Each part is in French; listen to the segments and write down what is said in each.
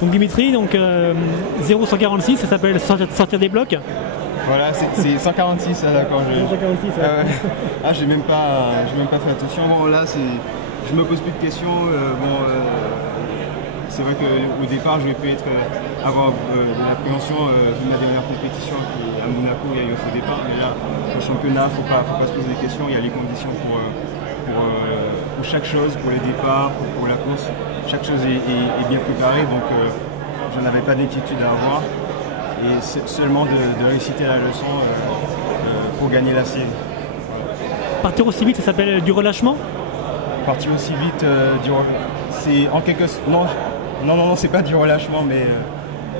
Donc Dimitri, donc 0-146, ça s'appelle sortir des blocs. Voilà, c'est 146, là, d'accord. 146, ouais. Ah, j'ai même pas fait attention. Bon, là, je me pose plus de questions. C'est vrai qu'au départ, je vais peut-être avoir de l'appréhension vu ma dernière compétition à Monaco, il y a eu un faux départ. Mais là, au championnat, faut pas se poser des questions. Il y a les conditions pour chaque chose, pour les départs, pour la course. Chaque chose est bien préparée, donc je n'avais pas d'inquiétude à avoir. Et seulement de réciter la leçon pour gagner la série. Voilà. Partir aussi vite, ça s'appelle du relâchement? Partir aussi vite, c'est en quelque sorte. Non, c'est pas du relâchement, mais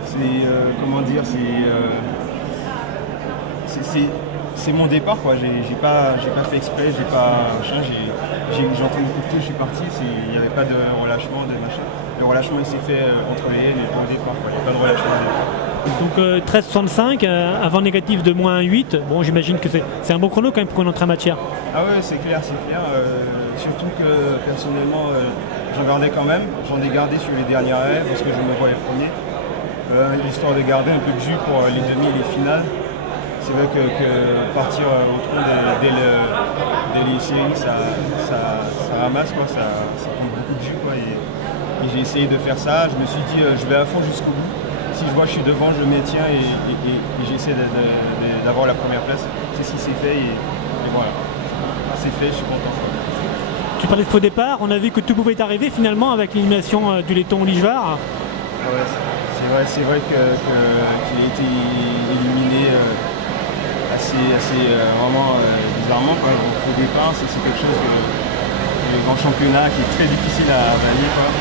c'est comment dire, c'est mon départ, quoi. J'ai pas fait exprès, j'ai entendu beaucoup de tout, je suis parti. Il n'y avait pas de relâchement, de machin. Le relâchement il s'est fait entre les haines et au départ, quoi. Il n'y a pas de relâchement au départ. Donc 13,65, avant négatif de moins 8, bon j'imagine que c'est un bon chrono quand même pour une entrée en matière. Ah ouais, c'est clair. Surtout que personnellement, j'en gardais quand même. J'en ai gardé sur les derniers arrêts parce que je me voyais premier. Histoire de garder un peu de jus pour les demi et les finales. C'est vrai que partir au trou dès les séries, ça ramasse, quoi, ça prend beaucoup de jus, quoi, et j'ai essayé de faire ça. Je me suis dit, je vais à fond jusqu'au bout. Si je vois que je suis devant, je me maintiens et j'essaie d'avoir la première place. C'est ce qui s'est fait et voilà. C'est fait, je suis content. Tu parlais de faux départ, on a vu que tout pouvait arriver finalement avec l'élimination du laiton Ligevard. Ouais, c'est vrai qu'il a été éliminé assez vraiment bizarrement, quoi. Donc, faux départ, c'est quelque chose en championnat qui est très difficile à avaler, quoi,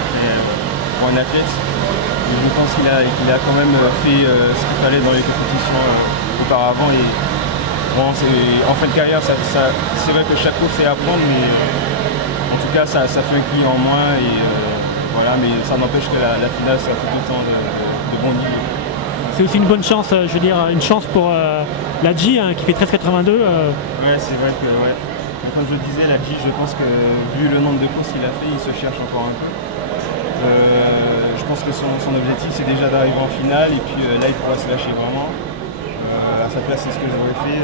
pour un athlète. Je pense qu'il a quand même fait ce qu'il fallait dans les compétitions auparavant. Et bon, en fin de carrière, c'est vrai que chaque course c'est à apprendre, mais en tout cas ça fait un client en moins. Et voilà, mais ça n'empêche que la finale c'est tout autant de bon niveau. C'est aussi une bonne chance, je veux dire, une chance pour la G qui fait 13,82. Ouais, c'est vrai que ouais. Comme je le disais, la G, je pense que vu le nombre de courses qu'il a fait, il se cherche encore un peu. Je pense que son objectif c'est déjà d'arriver en finale et puis là il pourra se lâcher vraiment. À sa place c'est ce que j'aurais fait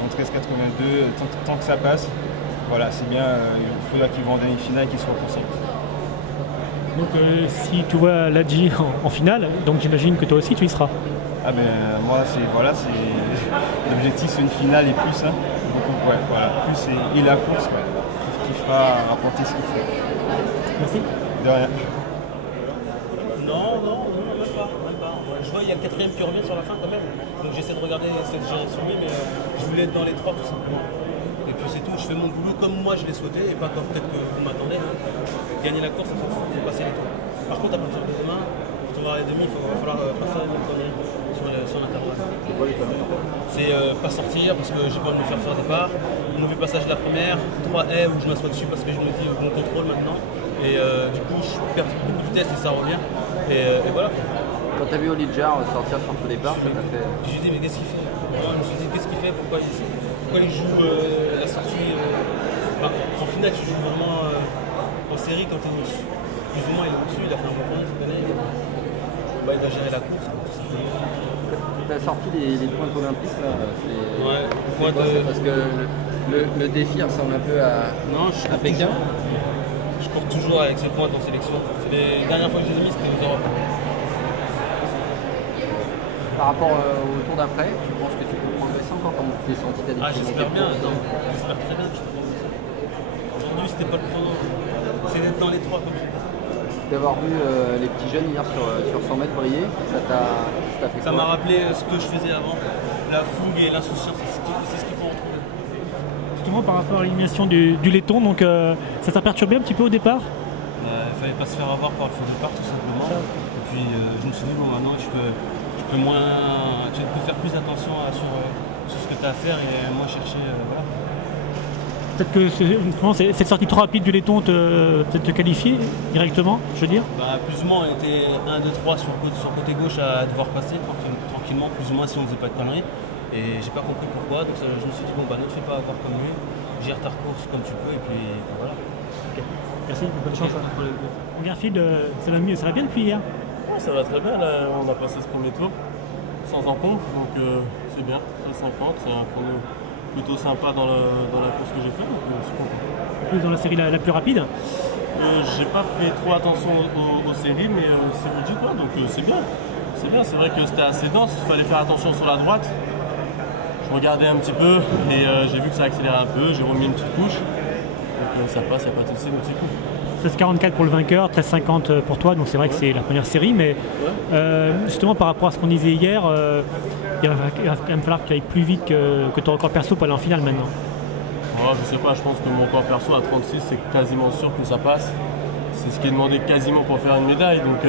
en 13,82 tant que ça passe, voilà c'est bien, il faudra qu'il vende une finale et qu'il soit possible. Donc si tu vois l'Adji en finale, donc j'imagine que toi aussi tu y seras. Ah ben moi c'est l'objectif c'est une finale et plus, hein. Donc ouais, voilà, plus et la course ouais, qui fera rapporter ce qu'il faut. Merci. De rien. Non, même pas. Je vois il y a le quatrième qui revient sur la fin quand même. Donc j'essaie de regarder cette direction mais je voulais être dans les trois tout simplement. Et puis c'est tout, je fais mon boulot comme moi je l'ai souhaité et pas comme peut-être que vous m'attendez. Gagner la course, il faut passer les tours. Par contre à partir de demain, pour voir les demi, il va falloir passer les premiers sur l'intervalle. C'est quoi les premiers? C'est pas sortir parce que j'ai pas envie de me faire départ. Mauvais passage de la première, 3 haies où je m'assois dessus parce que je me dis bon contrôle maintenant. Et du coup je perds beaucoup de vitesse et ça revient. Et voilà. Quand tu as vu Olidjar sortir sur le départ, ça t'a fait... J'ai dit mais qu'est-ce qu'il fait? Je me suis dit qu'est-ce qu'il fait? Pourquoi il joue la sortie en finale tu joues vraiment en série quand tu es au-dessus. Plus ou moins il est au-dessus, il a fait un bon point, il doit gérer la course. Tu as sorti les points olympiques là, ouais, parce que le défi ressemble un peu à Pékin. Je cours toujours avec ces points en sélection. Les dernières fois que je les ai mis, c'était aux Europes. Par rapport au tour d'après, tu penses que tu peux progresser encore quand tu t'es senti ta difficulté? J'espère bien, j'espère très bien. Aujourd'hui, c'était pas le chrono. C'est d'être dans les trois comme je dis. D'avoir vu les petits jeunes hier sur 100 mètres briller, ça t'a fait quoi? Ça m'a rappelé ce que je faisais avant. La fougue et l'insouciance, c'est ce qu'il faut retrouver. Justement par rapport à l'élimination du laiton, donc ça t'a perturbé un petit peu au départ? Il fallait pas se faire avoir par le faux départ tout simplement. Et puis je me suis dit bon maintenant tu peux faire plus attention sur ce que tu as à faire et moins chercher. Voilà. Peut-être que cette sortie trop rapide du laiton peut-être te qualifier directement, je veux dire? Plus ou moins on était 1, 2, 3 sur le côté gauche à devoir passer tranquillement, plus ou moins si on ne faisait pas de conneries. Et j'ai pas compris pourquoi, donc je me suis dit bon ne te fais pas avoir comme lui. gère ta course comme tu peux et puis voilà. Ok. Merci, bonne chance. Garfield, ça va bien depuis hier? Ouais, ça va très bien, là, on a passé ce premier tour sans encombre, donc c'est bien, 13,50, c'est un chrono plutôt sympa dans la course que j'ai fait, donc je suis content. Plus dans la série la plus rapide? J'ai pas fait trop attention aux séries, mais c'est rigide, quoi, donc c'est bien. C'est bien, c'est vrai que c'était assez dense, il fallait faire attention sur la droite. Je regardais un petit peu et j'ai vu que ça accélérait un peu, j'ai remis une petite couche. Donc ça passe, il n'y a pas de souci, un petit coup. 13,44 pour le vainqueur, 13,50 pour toi, donc c'est vrai que c'est la première série, mais justement par rapport à ce qu'on disait hier, il va quand même falloir que tu ailles plus vite que ton record perso pour aller en finale maintenant. Ouais, je sais pas, je pense que mon record perso à 36, c'est quasiment sûr que ça passe. C'est ce qui est demandé quasiment pour faire une médaille, donc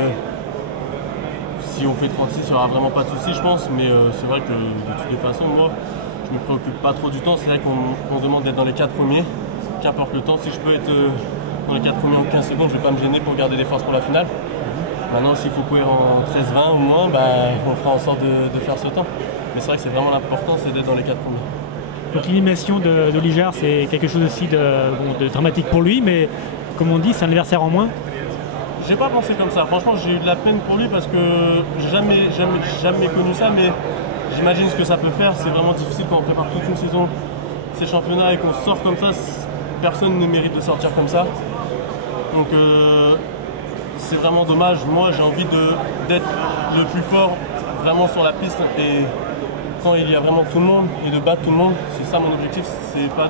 si on fait 36, il n'y aura vraiment pas de souci, je pense, mais c'est vrai que de toutes les façons, moi, je me préoccupe pas trop du temps, c'est vrai qu'on demande d'être dans les 4 premiers, qu'importe le temps, si je peux être dans les 4 premiers en 15 secondes, je ne vais pas me gêner pour garder les forces pour la finale. Maintenant, s'il faut courir en 13-20 ou moins, on fera en sorte de faire ce temps. Mais c'est vrai que c'est vraiment l'important, c'est d'être dans les 4 premiers. Donc l'élimination de Liger, c'est quelque chose aussi de dramatique pour lui, mais comme on dit, c'est un adversaire en moins. J'ai pas pensé comme ça. Franchement, j'ai eu de la peine pour lui parce que j'ai jamais connu ça, mais j'imagine ce que ça peut faire. C'est vraiment difficile quand on prépare toute une saison ces championnats et qu'on sort comme ça. Personne ne mérite de sortir comme ça. Donc c'est vraiment dommage. Moi, j'ai envie d'être le plus fort vraiment sur la piste et quand il y a vraiment tout le monde et de battre tout le monde. C'est ça mon objectif. C'est pas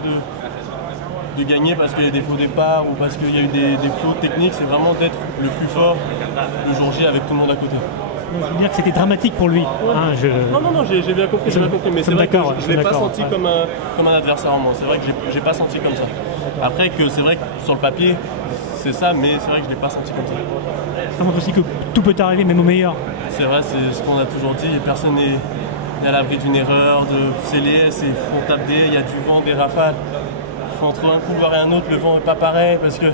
de gagner parce qu'il y a des faux départs ou parce qu'il y a eu des fautes techniques. C'est vraiment d'être le plus fort le jour J avec tout le monde à côté. Je veux dire que c'était dramatique pour lui. Hein, Non, j'ai bien compris, mais c'est vrai que je ne l'ai pas senti ouais. comme un adversaire en moi. C'est vrai que je l'ai pas senti comme ça. Après que c'est vrai que sur le papier, c'est ça, mais c'est vrai que je ne l'ai pas senti comme ça. Ça montre aussi que tout peut arriver, même au meilleur. C'est vrai, c'est ce qu'on a toujours dit, personne n'est à l'abri d'une erreur, c'est les S, on tape il y a du vent, des rafales. Entre un couloir et un autre, le vent n'est pas pareil parce que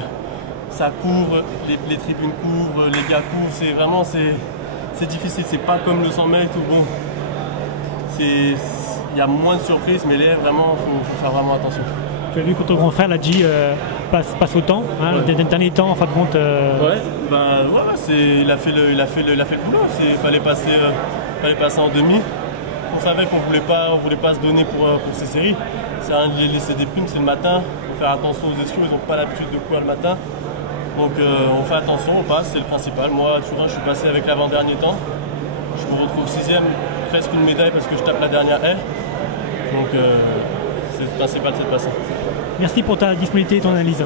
ça couvre, les tribunes couvrent, les gars couvrent, c'est vraiment c'est difficile, c'est pas comme le 100 mètres où bon, il y a moins de surprises, mais là vraiment faut faire vraiment attention. Tu as vu que ton grand frère, Ladji, passe au temps, hein, ouais. Les derniers temps en fin de compte. Il a fait le boulot, il fallait passer en demi. On savait qu'on voulait pas se donner pour ces séries. C'est rien de les laisser des plumes, c'est le matin. Il faut faire attention aux essuies, ils n'ont pas l'habitude de courir le matin. Donc on fait attention, on passe, c'est le principal. Moi à Turin, je suis passé avec l'avant-dernier temps. Je me retrouve 6ème, presque une médaille parce que je tape la dernière haie. Donc c'est le principal, c'est de passer. Merci pour ta disponibilité et ton analyse.